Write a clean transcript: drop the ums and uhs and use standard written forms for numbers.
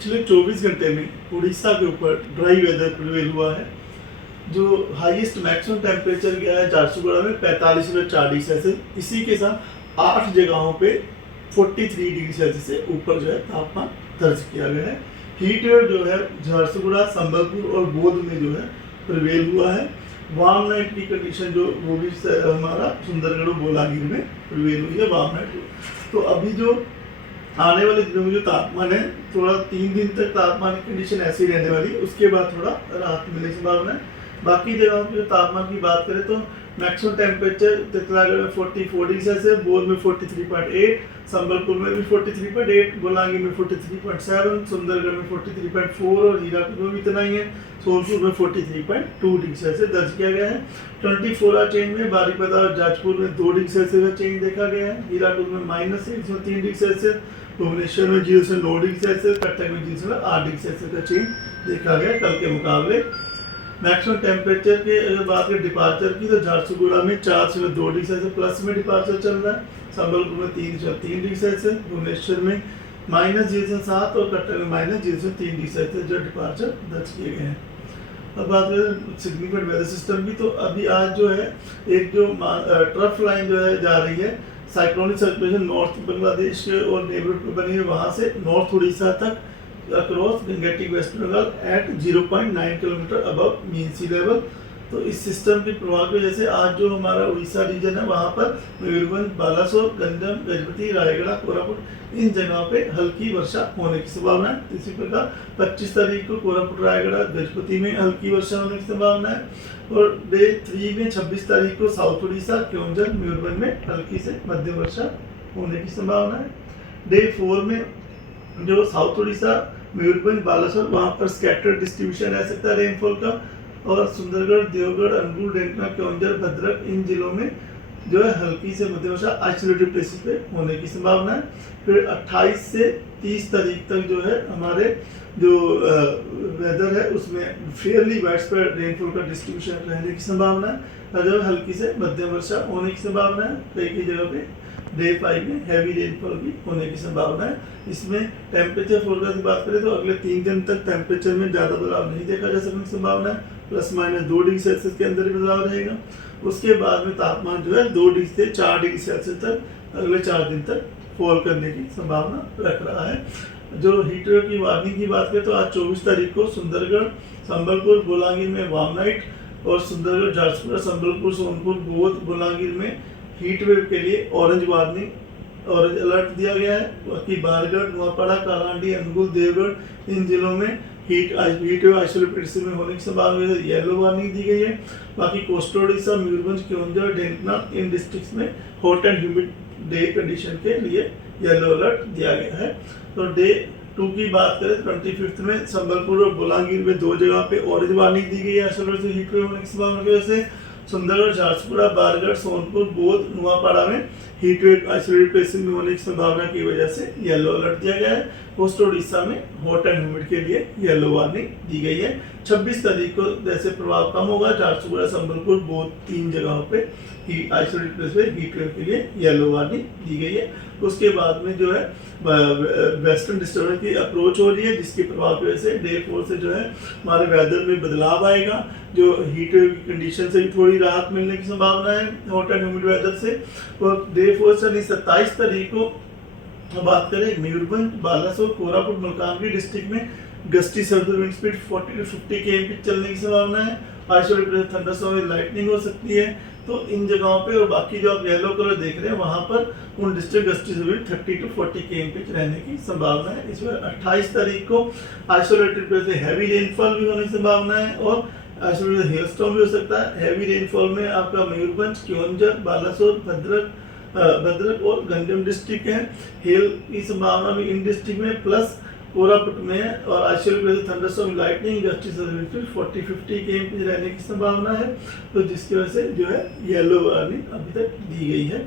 पिछले 24 घंटे में उड़ीसा के ऊपर ड्राई वेदर प्रिवेल हुआ है। जो हाईएस्ट मैक्सिमम टेम्परेचर गया है झारसुगुड़ा में 45.4 डिग्री सेल्सियस। इसी के साथ 8 जगहों पे 43 डिग्री सेल्सियस से ऊपर जो है तापमान दर्ज किया गया है। हीट वेव जो है झारसुगुड़ा, संबलपुर और बौद्ध में जो है प्रिवेल हुआ है। वार्म नाइट की कंडीशन जो वो भी हमारा सुंदरगढ़ और बोलांगीर में प्रिवेल हुई है वार्म नाइट। तो अभी जो आने वाले दिनों में जो तापमान है, थोड़ा 3 दिन तक तापमान की कंडीशन ऐसी रहने वाली है, उसके बाद थोड़ा राहत मिलने की संभावना है। बाकी जगहों पे तापमान की बात करें तो मैक्सिमम टेम्परेचर तितलागढ़ में 44 डिग्री सेल्सियस, बौद्ध में 43.8, संबलपुर में भी 43.8, बोलांगीर में 43.7, सुंदरगढ़ में 43.4 और हीराकुद में भी इतना ही है। सोनपुर में 43.2 डिग्री सेल्सियस दर्ज किया गया है। 24 आवर चेंज में बारिपदा और जाजपुर में 2 डिग्री सेल्सियस का चेंज देखा गया है। हीराकुद में -1 डिग्री सेल्सियस, भुवनेश्वर में 0 से 9 डिग्री सेल्सियस, कटक में 0 से 8 डिग्री सेल्सियस का चेंज देखा गया कल के मुकाबले। मैक्सिमम टेम्परेचर के अगर बात करें डिपार्चर की, तो झारसुगुड़ा में 4 से 2 डिग्री सेल्सियस प्लस में डिपार्चर चल रहा है। संबलपुर में 3 से 3 डिग्री सेल्सियस, भुवनेश्वर में -0 से 7 और कटक में -0 से 3 डिग्री सेल्सियस जो डिपार्चर दर्ज किए गए हैं। अब बात करें सिग्निफिकेंट वेदर सिस्टम की, तो अभी आज जो है एक जो ट्रफ लाइन जो है जा रही है, साइक्लोनिक सर्कुलेशन नॉर्थ बांग्लादेश और नेबरहुड में बनी है, वहाँ से नॉर्थ उड़ीसा तक across Gangetic West Bengal at 0.9 kilometre above mean sea level. तो इस सिस्टम के प्रभाव की वजह से आज जो हमारा उड़ीसा रीजन है, वहाँ पर मयूरभंज, बालासोर, गंजम, गजपति, रायगढ़, कोरापुट इन जगहों पे हल्की वर्षा होने की संभावना है। इसी प्रकार 25 तारीख को कोरापुट, रायगढ़, गजपति में हल्की वर्षा होने की संभावना है। और डे 3 में 26 तारीख को साउथ उड़ीसा, क्योंझर, मयूरभंज में हल्की से मध्यम वर्षा होने की संभावना है। डे 4 में जो साउथ उड़ीसा, मयूरभंज, बालासोर वहाँ पर स्कैटर्ड डिस्ट्रीब्यूशन रह सकता है रेनफॉल का। और सुंदरगढ़, देवगढ़, अनुगुल, डेंटना, क्योंझर, भद्रक इन जिलों में जो है हल्की से मध्यम वर्षा आइसोलेटेड प्लेसेस पे होने की संभावना है। फिर 28 से 30 तारीख तक जो है हमारे जो वेदर है उसमें फेयरली वाइड स्प्रेड रेनफॉल का डिस्ट्रीब्यूशन रहने की संभावना है। जो हल्की से मध्यम वर्षा होने की संभावना है। कई जगह पे डे 5 में हैवी रेनफॉल भी होने की संभावना है। इसमें टेम्परेचर फोरकास्ट की बात करें तो अगले 3 दिन तक टेम्परेचर में ज़्यादा बदलाव नहीं देखा जा सकने की संभावना है। ±2 डिग्री सेल्सियस के अंदर ही बदलाव रहेगा। उसके बाद में तापमान जो है 2 डिग्री से 4 डिग्री सेल्सियस तक अगले 4 दिन तक फॉल करने की संभावना रख रहा है। जो हीट वेव की वार्निंग की बात करें तो आज 24 तारीख को सुंदरगढ़, संबलपुर, बोलांगीर में वार्म नाइट और सुंदरगढ़, झारसुगुड़ा, संबलपुर, सोनपुर, बौद्ध, बोलांगीर में हीट वेव के लिए ऑरेंज वार्निंग, ऑरेंज अलर्ट दिया गया है। बाकी बारगढ़, नुआपाड़ा, कालांडी, अनुगुल, देवगढ़ इन जिलों में हीट वेव आइसोलेटेड में होने की संभावना है, येलो वार्निंग दी गई है। बाकी कोस्टल उड़ीसा, मयूरभंज, क्योंझर, डेंटना इन डिस्ट्रिक्ट्स में hot and humid day condition के लिए येलो अलर्ट दिया गया है। तो डे 2 की बात करें 25 में संबलपुर और बोलांगीर में 2 जगह पे ऑरेंज वार्निंग दी गई है आइसोलेटेड हीट वेव होने की संभावना की वजह से। सुंदरगढ़, झारसुगुड़ा, बारगढ़, सोनपुर, बौद्ध, नुआपाड़ा में हीट वेव आइसोलेटेड प्लेसेस में होने की संभावना की वजह से येलो अलर्ट दिया गया है। कोस्टल उड़ीसा में हॉट एंड ह्यूमिड के लिए येलो वार्निंग दी गई है। 26 तारीख को जैसे प्रभाव कम होगा, झारसुगुड़ा, संबलपुर, बौद्ध 3 जगहों पे आइसोलेटेड प्लेस पे हीट वेव के लिए येलो वार्निंग दी गई है। उसके बाद में जो है वेस्टर्न डिस्टर्बेंस की अप्रोच हो रही है, जिसके प्रभाव की वजह से डे 4 से जो है हमारे वेदर में बदलाव आएगा। जो हीट वेव की कंडीशन से भी थोड़ी राहत मिलने की संभावना है हॉट एंड ह्यूमिड वेदर से। और डे 4 से 27 तारीख को बात करें मयूरभंज, बालासोर, कोरापुट, मलकानगिरी डिस्ट्रिक्ट में gusty सर्दर wind speed 40 to 50 km चलने की संभावना है। आइसोलेटेड थंडरस्टॉर्म में लाइटनिंग हो सकती है। तो इन जगहों पे और बाकी जो आप येलो कलर देख रहे हैं वहां पर उन डिस्ट्रिक्ट गस्टी सर्दर 30 to 40 km रहने की संभावना है। इसमें 28 तारीख को आइसोलेटेड प्लेस में हैवी रेनफॉल भी होने की संभावना है और आइसोलेटेड हेलस्टॉर्म भी हो सकता है। हैवी रेनफॉल में आपका मयूरभंज, क्योंझर, बालासोर, भद्रक और गंजम डिस्ट्रिक्ट है। हेल की संभावना भी इन डिस्ट्रिक्ट में प्लस कोरापुट में है। और isolated thunderstorm, lightning, gusty service 40-50 km रहने की संभावना है। तो जिसकी वजह से जो है येलो वार्निंग अभी तक दी गई है।